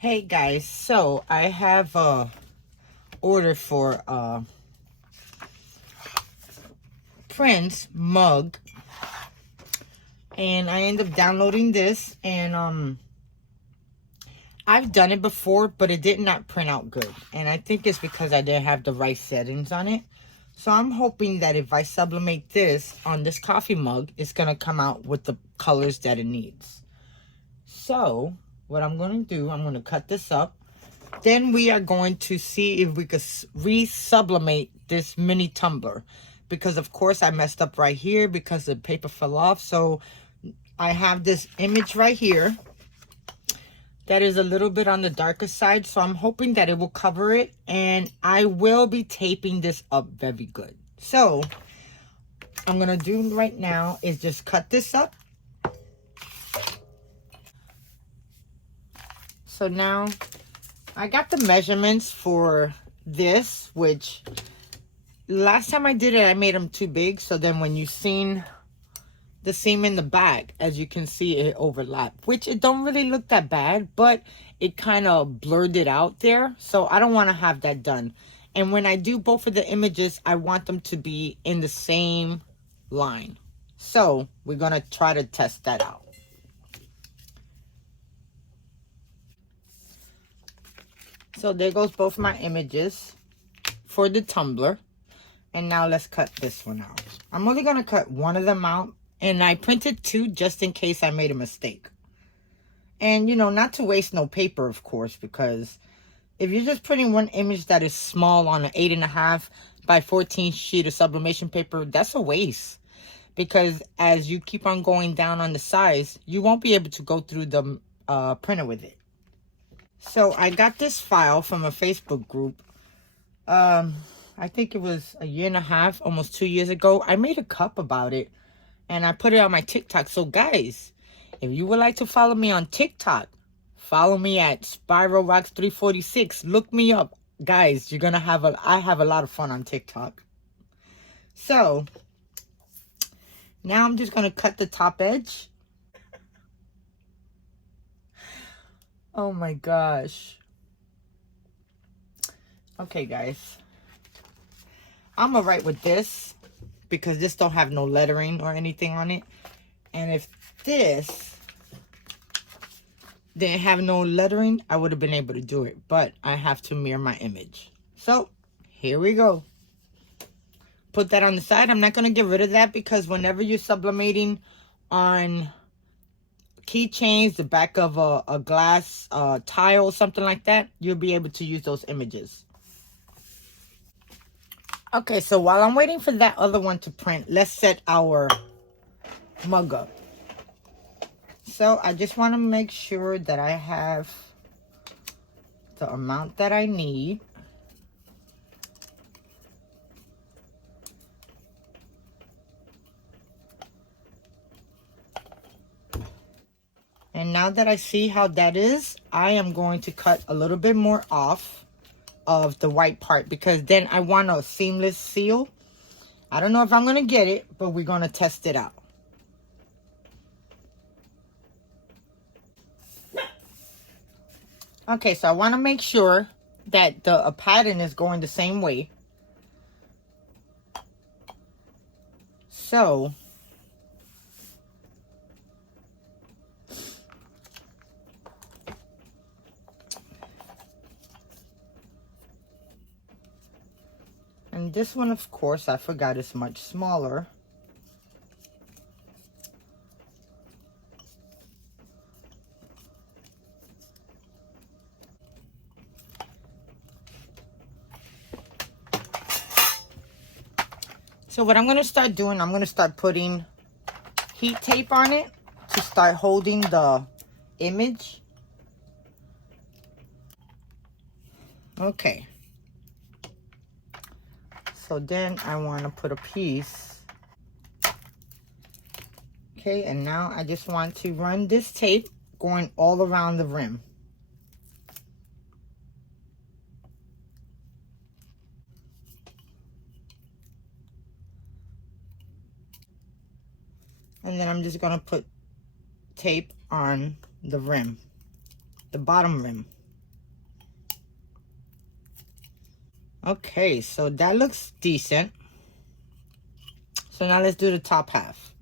Hey guys, so I have a order for a Prince mug, and I end up downloading this, and I've done it before, but it did not print out good, and I think it's because I didn't have the right settings on it. So I'm hoping that if I sublimate this on this coffee mug, it's gonna come out with the colors that it needs. So what I'm gonna do, I'm gonna cut this up. Then we are going to see if we could re-sublimate this mini tumbler. Because, of course, I messed up right here because the paper fell off. So I have this image right here that is a little bit on the darker side. So I'm hoping that it will cover it. And I will be taping this up very good. So I'm going to do right now is just cut this up. So now I got the measurements for this, which last time I did it, I made them too big. So then when you seen the seam in the back, as you can see, it overlapped, which it don't really look that bad, but it kind of blurred it out there. So I don't want to have that done. And when I do both of the images, I want them to be in the same line. So we're going to try to test that out. So there goes both my images for the tumbler. And now let's cut this one out. I'm only going to cut one of them out. And I printed two just in case I made a mistake. And, you know, not to waste no paper, of course. Because if you're just printing one image that is small on an 8.5 by 14 sheet of sublimation paper, that's a waste. Because as you keep on going down on the size, you won't be able to go through the printer with it. So I got this file from a Facebook group. I think it was a year and a half, almost 2 years ago. I made a cup about it and I put it on my TikTok. So guys, if you would like to follow me on TikTok, follow me at Spiral Rocks 346. Look me up. Guys, you're gonna have I have a lot of fun on TikTok. So now I'm just gonna cut the top edge. Oh my gosh. Okay, guys. I'm gonna write with this because this don't have no lettering or anything on it. And if this didn't have no lettering, I would have been able to do it. But I have to mirror my image. So, here we go. Put that on the side. I'm not gonna get rid of that because whenever you're sublimating on keychains, the back of a glass tile, something like that, you'll be able to use those images. Okay, so while I'm waiting for that other one to print, let's set our mug up. So I just want to make sure that I have the amount that I need. And now that I see how that is, I am going to cut a little bit more off of the white part because then I want a seamless seal. I don't know if I'm going to get it, but we're going to test it out. Okay, so I want to make sure that the pattern is going the same way. So and this one, of course, I forgot is much smaller. So what I'm going to start doing, I'm going to start putting heat tape on it to start holding the image. Okay. So then I want to put a piece. Okay, and now I just want to run this tape going all around the rim. And then I'm just going to put tape on the rim, the bottom rim. Okay, so that looks decent. So now let's do the top half.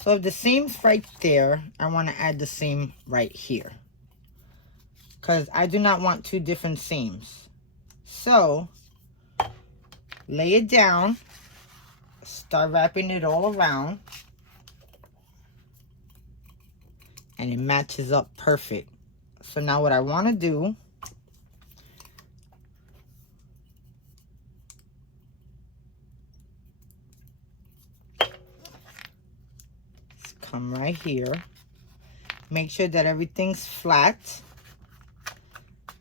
So if the seam's right there, I want to add the seam right here, because I do not want two different seams. So lay it down, start wrapping it all around, and it matches up perfect. So now what I want to do is come right here, make sure that everything's flat,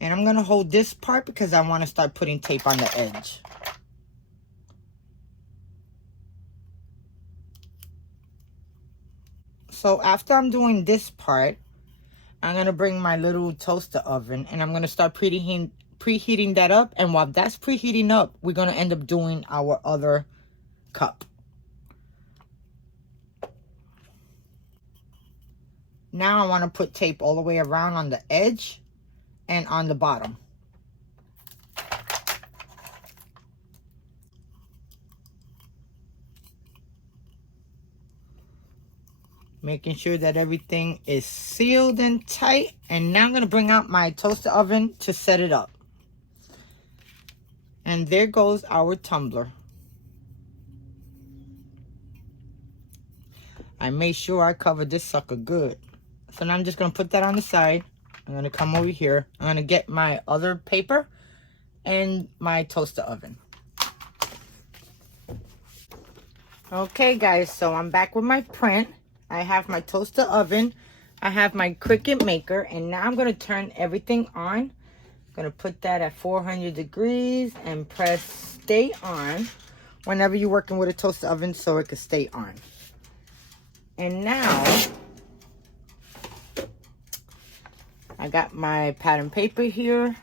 and I'm going to hold this part because I want to start putting tape on the edge. So after I'm doing this part, I'm going to bring my little toaster oven and I'm going to start preheating that up. And while that's preheating up, we're going to end up doing our other cup. Now I want to put tape all the way around on the edge and on the bottom. Making sure that everything is sealed and tight. And now I'm going to bring out my toaster oven to set it up. And there goes our tumbler. I made sure I covered this sucker good. So now I'm just going to put that on the side. I'm going to come over here. I'm going to get my other paper and my toaster oven. Okay guys, so I'm back with my print. I have my toaster oven, I have my Cricut Maker, and now I'm going to turn everything on. I'm going to put that at 400 degrees and press stay on whenever you're working with a toaster oven so it can stay on. And now, I got my pattern paper here.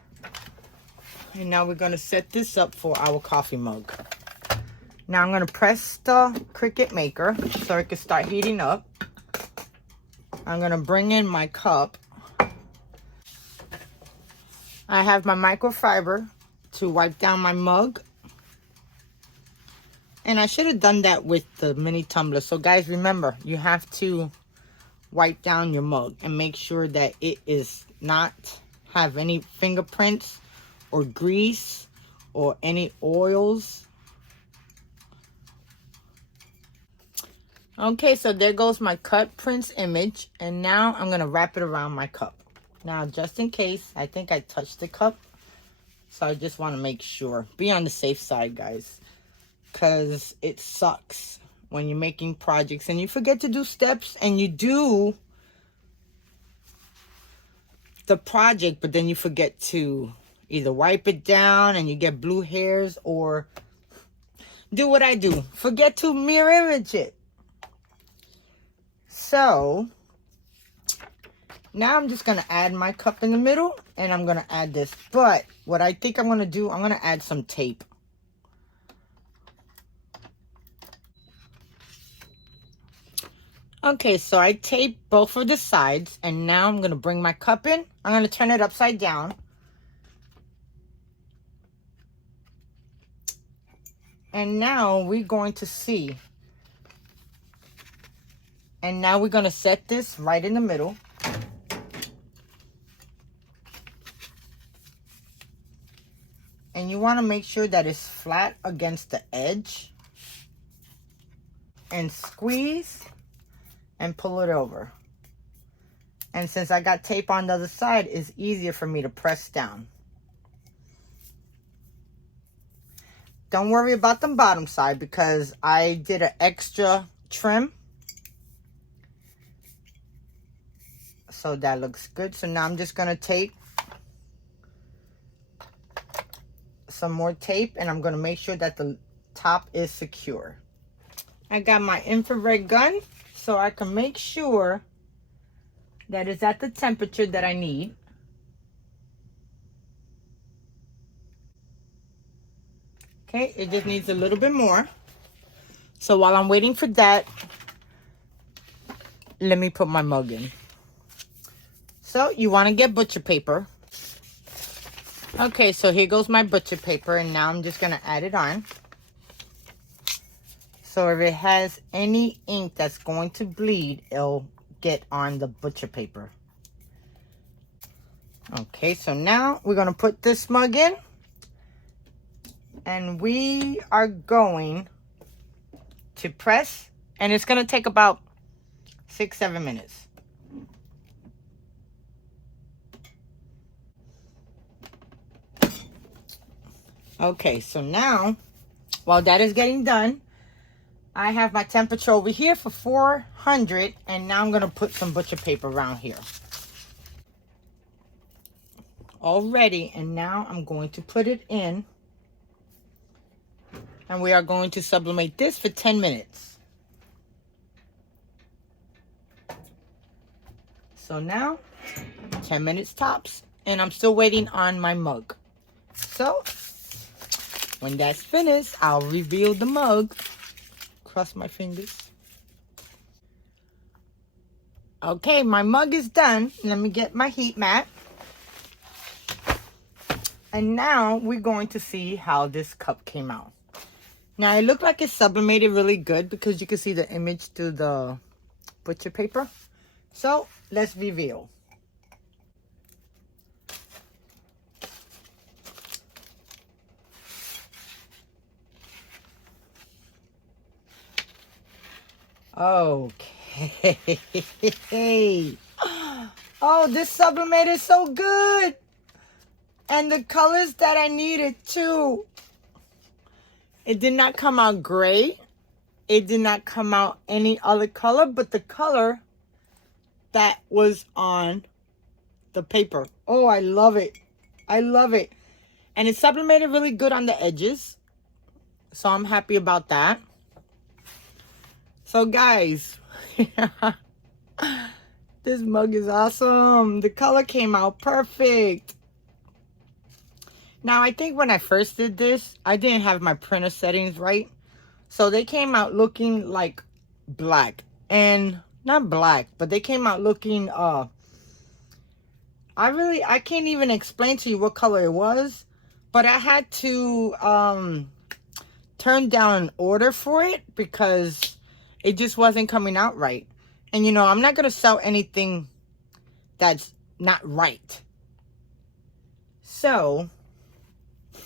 And now we're going to set this up for our coffee mug. Now I'm going to press the Cricut Maker so it can start heating up. I'm going to bring in my cup. I have my microfiber to wipe down my mug. And I should have done that with the mini tumbler. So guys, remember, you have to wipe down your mug and make sure that it is not have any fingerprints or grease or any oils. Okay, so there goes my cut Prince image, and now I'm going to wrap it around my cup. Now, just in case, I think I touched the cup, so I just want to make sure. Be on the safe side, guys, because it sucks when you're making projects and you forget to do steps and you do the project, but then you forget to either wipe it down and you get blue hairs, or do what I do, forget to mirror image it. So now I'm just going to add my cup in the middle, and I'm going to add this. But what I think I'm going to do, I'm going to add some tape. Okay, so I taped both of the sides, and now I'm going to bring my cup in. I'm going to turn it upside down. And now we're going to see. And now we're going to set this right in the middle. And you want to make sure that it's flat against the edge. And squeeze and pull it over. And since I got tape on the other side, it's easier for me to press down. Don't worry about the bottom side because I did an extra trim. So that looks good. So now I'm just going to take some more tape, and I'm going to make sure that the top is secure. I got my infrared gun so I can make sure that it's at the temperature that I need. Okay, it just needs a little bit more. So while I'm waiting for that, let me put my mug in. So you want to get butcher paper. Okay, so here goes my butcher paper, and now I'm just gonna add it on. So if it has any ink that's going to bleed, it'll get on the butcher paper. Okay, so now we're gonna put this mug in, and we are going to press, and it's gonna take about 6-7 minutes. Okay, so now while that is getting done, I have my temperature over here for 400, and now I'm gonna put some butcher paper around here. All ready, and now I'm going to put it in, and we are going to sublimate this for 10 minutes. So now 10 minutes tops, and I'm still waiting on my mug. So when that's finished, I'll reveal the mug. Cross my fingers. Okay, my mug is done. Let me get my heat mat. And now we're going to see how this cup came out. Now it looked like it sublimated really good because you can see the image through the butcher paper. So let's reveal. Okay. Oh, this sublimate is so good. And the colors that I needed too. It did not come out gray. It did not come out any other color but the color that was on the paper. Oh, I love it. I love it. And it sublimated really good on the edges. So I'm happy about that. So guys, this mug is awesome. The color came out perfect. Now, I think when I first did this, I didn't have my printer settings right. So they came out looking like black. And not black, but they came out looking, I can't even explain to you what color it was. But I had to turn down an order for it because it just wasn't coming out right. And, you know, I'm not going to sell anything that's not right. So it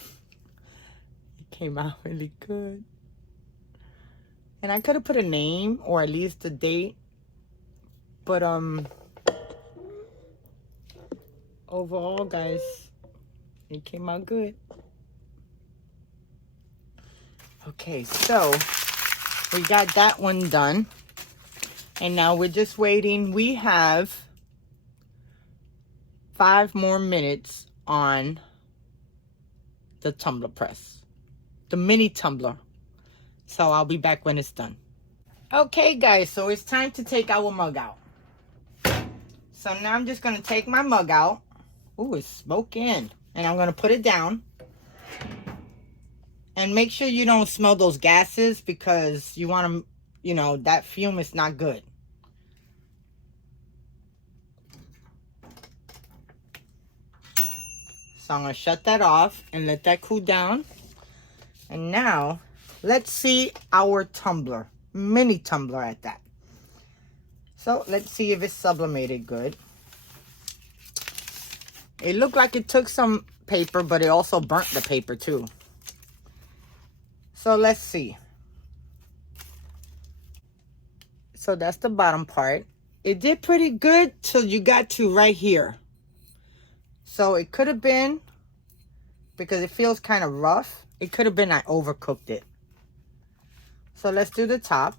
came out really good. And I could have put a name or at least a date. But, overall, guys, it came out good. Okay, so we got that one done. And now we're just waiting. We have 5 more minutes on the tumbler press. The mini tumbler. So I'll be back when it's done. Okay, guys, so it's time to take our mug out. So now I'm just going to take my mug out. Ooh, it's smoking. And I'm going to put it down. And make sure you don't smell those gases because you want to, you know, that fume is not good. So I'm going to shut that off and let that cool down. And now, let's see our tumbler. Mini tumbler at that. So, let's see if it's sublimated good. It looked like it took some paper, but it also burnt the paper too. So, let's see. So, that's the bottom part. It did pretty good till you got to right here. So, it could have been, because it feels kind of rough, it could have been I overcooked it. So, let's do the top.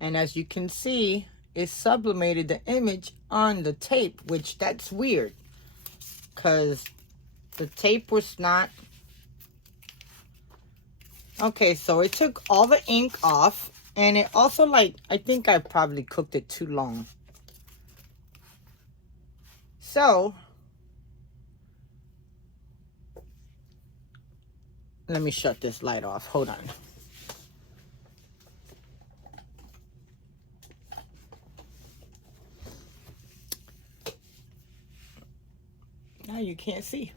And as you can see, it sublimated the image on the tape, which that's weird. Because the tape was not... Okay, so it took all the ink off. And it also, like, I think I probably cooked it too long. So, let me shut this light off. Hold on. Now you can't see.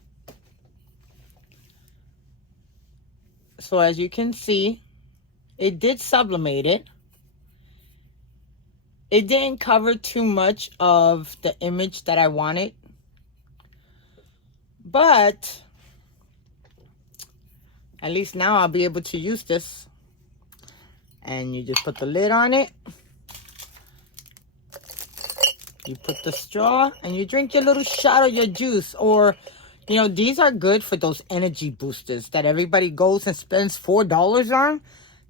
So as you can see, it did sublimate it. It didn't cover too much of the image that I wanted. But at least now I'll be able to use this. And you just put the lid on it. You put the straw and you drink your little shot of your juice. Or, you know, these are good for those energy boosters that everybody goes and spends $4 on.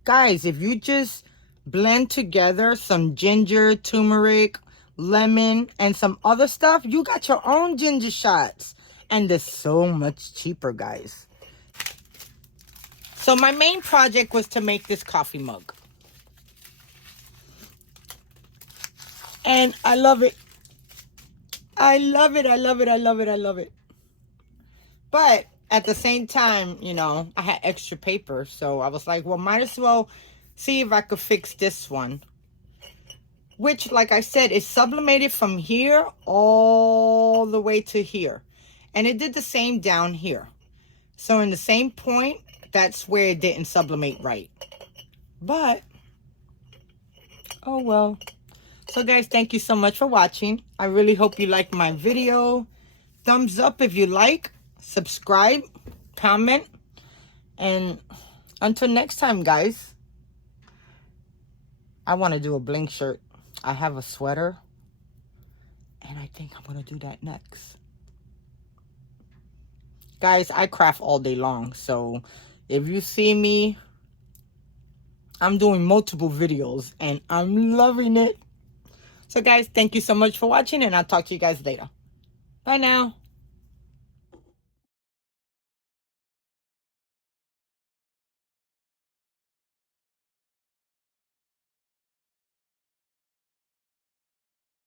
Guys, if you just blend together some ginger, turmeric, lemon, and some other stuff, you got your own ginger shots. And they're so much cheaper, guys. So my main project was to make this coffee mug. And I love it. I love it. I love it. I love it. I love it. But at the same time, you know, I had extra paper. So I was like, well, might as well see if I could fix this one. Which, like I said, is sublimated from here all the way to here. And it did the same down here. So in the same point, that's where it didn't sublimate right. But, oh well. So guys, thank you so much for watching. I really hope you liked my video. Thumbs up if you like. Subscribe. Comment. And until next time, guys. I want to do a bling shirt. I have a sweater. And I think I'm going to do that next. Guys, I craft all day long. So if you see me, I'm doing multiple videos. And I'm loving it. So guys, thank you so much for watching. And I'll talk to you guys later. Bye now.